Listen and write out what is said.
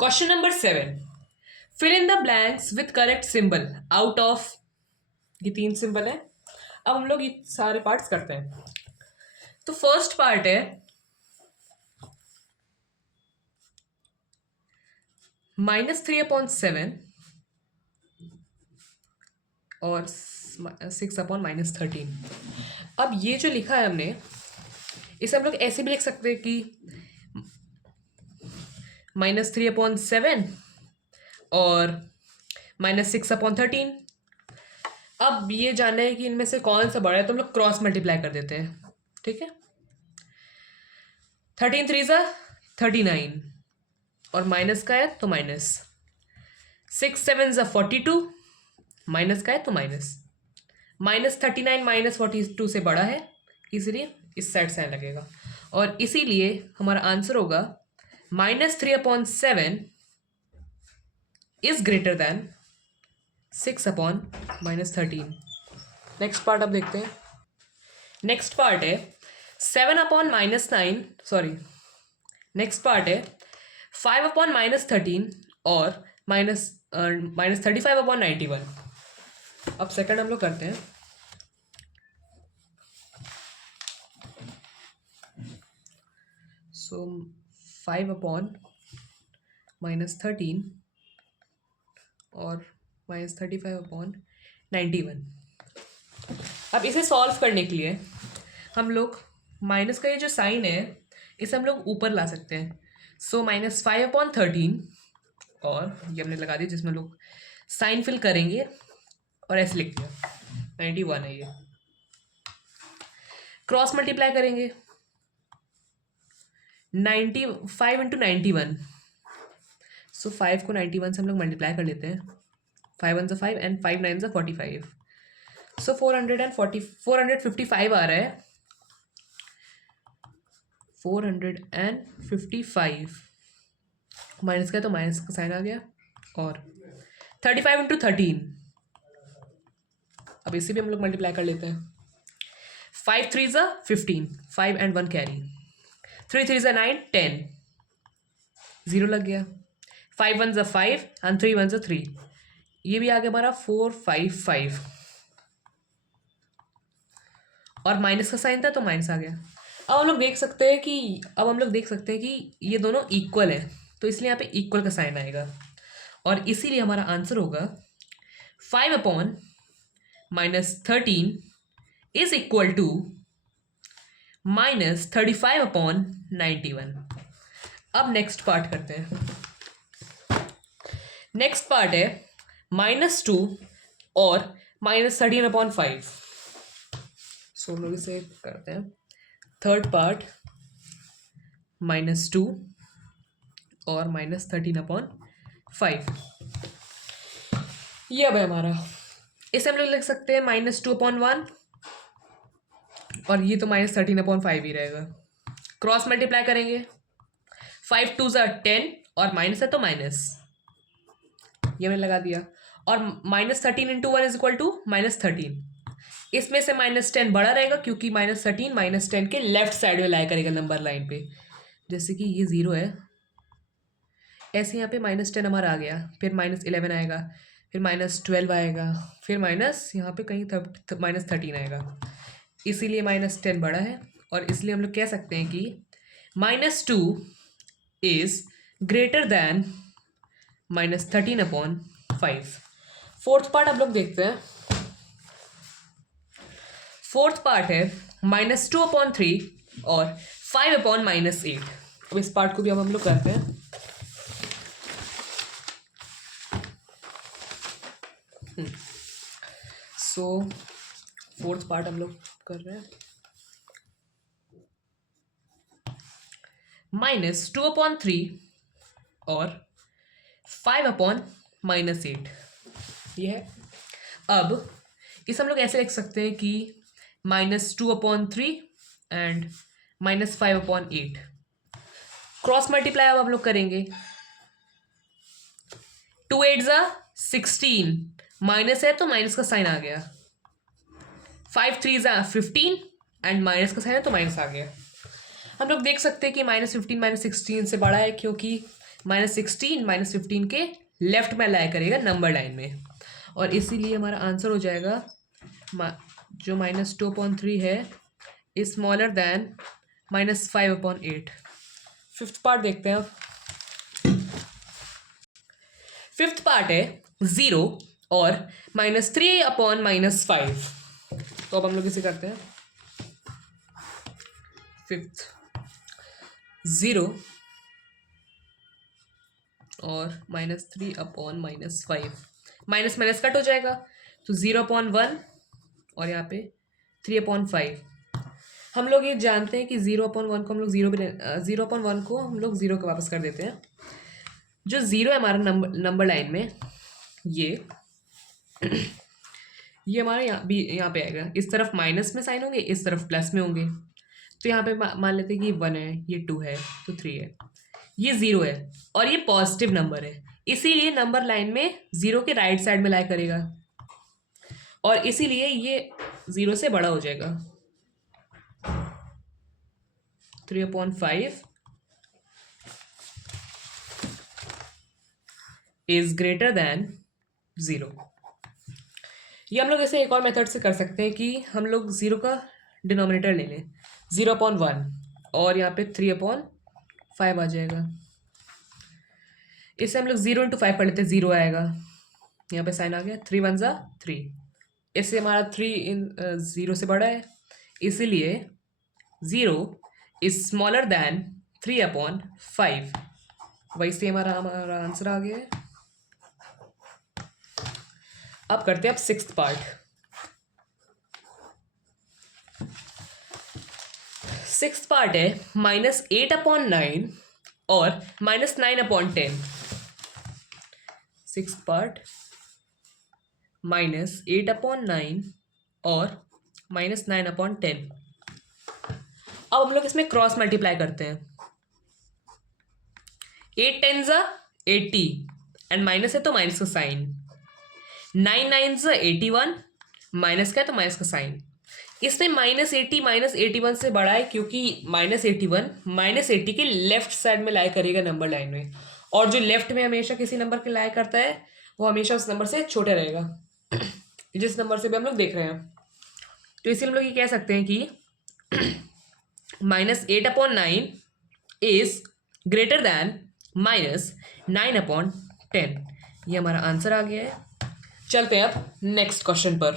Question number 7, fill in the blanks with correct symbol out of, ये 3 symbol है। अब हम लोग ये सारे पार्ट्स करते हैं। तो फर्स्ट पार्ट है -3/7 और 6/-13। अब ये जो लिखा है हमने, इसे हम लोग ऐसे भी लिख सकते हैं कि -3/7 और -6/13। अब ये जानना है कि इनमें से कौन सा बड़ा है, तो हम लोग क्रॉस मल्टीप्लाई कर देते हैं। ठीक है, 13 3 39 और माइनस का है तो माइनस, 6 7 42, माइनस का है तो माइनस, -39 -42 से बड़ा है, इसलिए इस साइड साइन लगेगा। और इसीलिए हमारा आंसर होगा -3/7 is greater than 6/-13। Next part अब देखते हैं। नेक्स्ट पार्ट है 7/-9, सॉरी, नेक्स्ट पार्ट है 5/-13 और -35/91। अब सेकंड हम लोग करते हैं। सो 5/-13 और -35/91। अब इसे सॉल्व करने के लिए हम लोग माइनस का ये जो साइन है इसे हम लोग ऊपर ला सकते हैं। सो -5/13 और ये हमने लगा दिया, जिसमें लोग साइन फिल करेंगे और ऐसे लिख दिया 91 है ये। क्रॉस मल्टीप्लाई करेंगे 95 × 91। सो 5 को 91 से हम लोग मल्टीप्लाई कर लेते हैं। 5 1 5 एंड 5 9 45। सो 455 आ रहा है। 455 माइनस का तो माइनस का साइन आ गया। और 35 × 13, अब इसे भी हम लोग मल्टीप्लाई कर लेते हैं। 5 3 15, 5 and 1 कैरी, 3 3 9 10, 0 लग गया। 5 1 5 and 3 1 3, ये भी आ गया हमारा 455 और माइनस का साइन था तो माइनस आ गया। अब हम लोग देख सकते हैं कि ये दोनों इक्वल है, तो इसलिए यहाँ पे इक्वल का साइन आएगा और इसीलिए हमारा आंसर होगा 5/-13 इज इक्वल टू -35/91। अब नेक्स्ट पार्ट करते हैं। नेक्स्ट पार्ट है -2 और -13/5। सो हम लोग इसे करते हैं। थर्ड पार्ट -2 और -13/5। ये अब है हमारा, इसे हम लोग लिख सकते हैं -2/1 और ये तो -13/5 ही रहेगा। क्रॉस मल्टीप्लाई करेंगे 5 2 10 और माइनस है तो माइनस, ये मैंने लगा दिया। और -13 × 1 = -13। इसमें से -10 बड़ा रहेगा क्योंकि -13 -10 के लेफ्ट साइड में लाई करेगा नंबर लाइन पे। जैसे कि ये 0 है, ऐसे यहाँ पे -10 हमारा आ गया, फिर -11 आएगा, फिर -12 आएगा, फिर माइनस यहाँ पे कहीं -13 आएगा। इसीलिए -10 बड़ा है और इसलिए हम लोग कह सकते हैं कि -2 is greater than -13/5। Fourth part आप लोग देखते हैं। फोर्थ पार्ट है -2/3 और 5/-8। अब इस पार्ट को भी अब हम लोग करते हैं। सो फोर्थ पार्ट हम लोग कर रहे हैं। -2/3 और 5/-8 ये है। अब इसे हम लोग ऐसे लिख सकते हैं कि -2/3 एंड -5/8। क्रॉस मल्टीप्लाई अब हम लोग करेंगे। 2 8 16, माइनस है तो माइनस का साइन आ गया। 5 3 15 एंड माइनस का साइन है तो माइनस आ गया। हम लोग देख सकते हैं कि -15 -16 से बड़ा है क्योंकि -16 -15 के लेफ्ट में लाई करेगा नंबर लाइन में, और इसीलिए हमारा आंसर हो जाएगा जो -2/3 है is smaller than -5/8। Fifth part देखते हैं अब। फिफ्थ पार्ट है 0 और -3/-5। तो अब हम लोग इसे करते हैं। फिफ्थ 0 और -3/-5, माइनस माइनस कट हो जाएगा, तो 0/1 और यहाँ पे 3/5। हम लोग ये जानते हैं कि 0/1 को हम लोग 0/1 को हम लोग 0 के वापस कर देते हैं। जो 0 है हमारा नंबर लाइन में, ये हमारा यहाँ पे आएगा। इस तरफ माइनस में साइन होंगे, इस तरफ प्लस में होंगे। तो यहाँ पे मान लेते हैं कि 1 है, ये 2 है, तो 3 है, ये 0 है और ये पॉजिटिव नंबर है, इसीलिए नंबर लाइन में 0 के राइट साइड में लाई करेगा और इसीलिए ये 0 से बड़ा हो जाएगा। 3/5 इज ग्रेटर देन 0। ये हम लोग ऐसे एक और मेथड से कर सकते हैं कि हम लोग 0 का डिनोमिनेटर ले लें, 0/1 और यहाँ पे 3/5 आ जाएगा। इससे हम लोग 0 × 5 कर लेते हैं, 0 आएगा, यहाँ पे साइन आ गया, 3 1 ज़ा 3। इससे हमारा 3 0 से बड़ा है, इसीलिए 0 इज स्मॉलर दैन 3/5। वैसे हमारा आंसर आ गया है। अब करते हैं अब सिक्स्थ पार्ट। सिक्स्थ पार्ट है -8/9 और -9/10। सिक्स्थ पार्ट -8/9 और -9/10। अब हम लोग इसमें क्रॉस मल्टीप्लाई करते हैं। 8 10 ज़ा 80 एंड माइनस है तो माइनस का साइन, 9 9 ज़ा 81, माइनस का है तो माइनस का साइन। इसमें -80 -81 से बड़ा है क्योंकि -81 -80 के लेफ्ट साइड में लाई करेगा नंबर लाइन में, और जो लेफ्ट में हमेशा किसी नंबर के लाई करता है वो हमेशा उस नंबर से छोटा रहेगा जिस नंबर से भी हम लोग देख रहे हैं। तो इसीलिए हम लोग ये कह सकते हैं कि -8/9 इज ग्रेटर दैन -9/10। ये हमारा आंसर आ गया है। चलते हैं अब नेक्स्ट क्वेश्चन पर।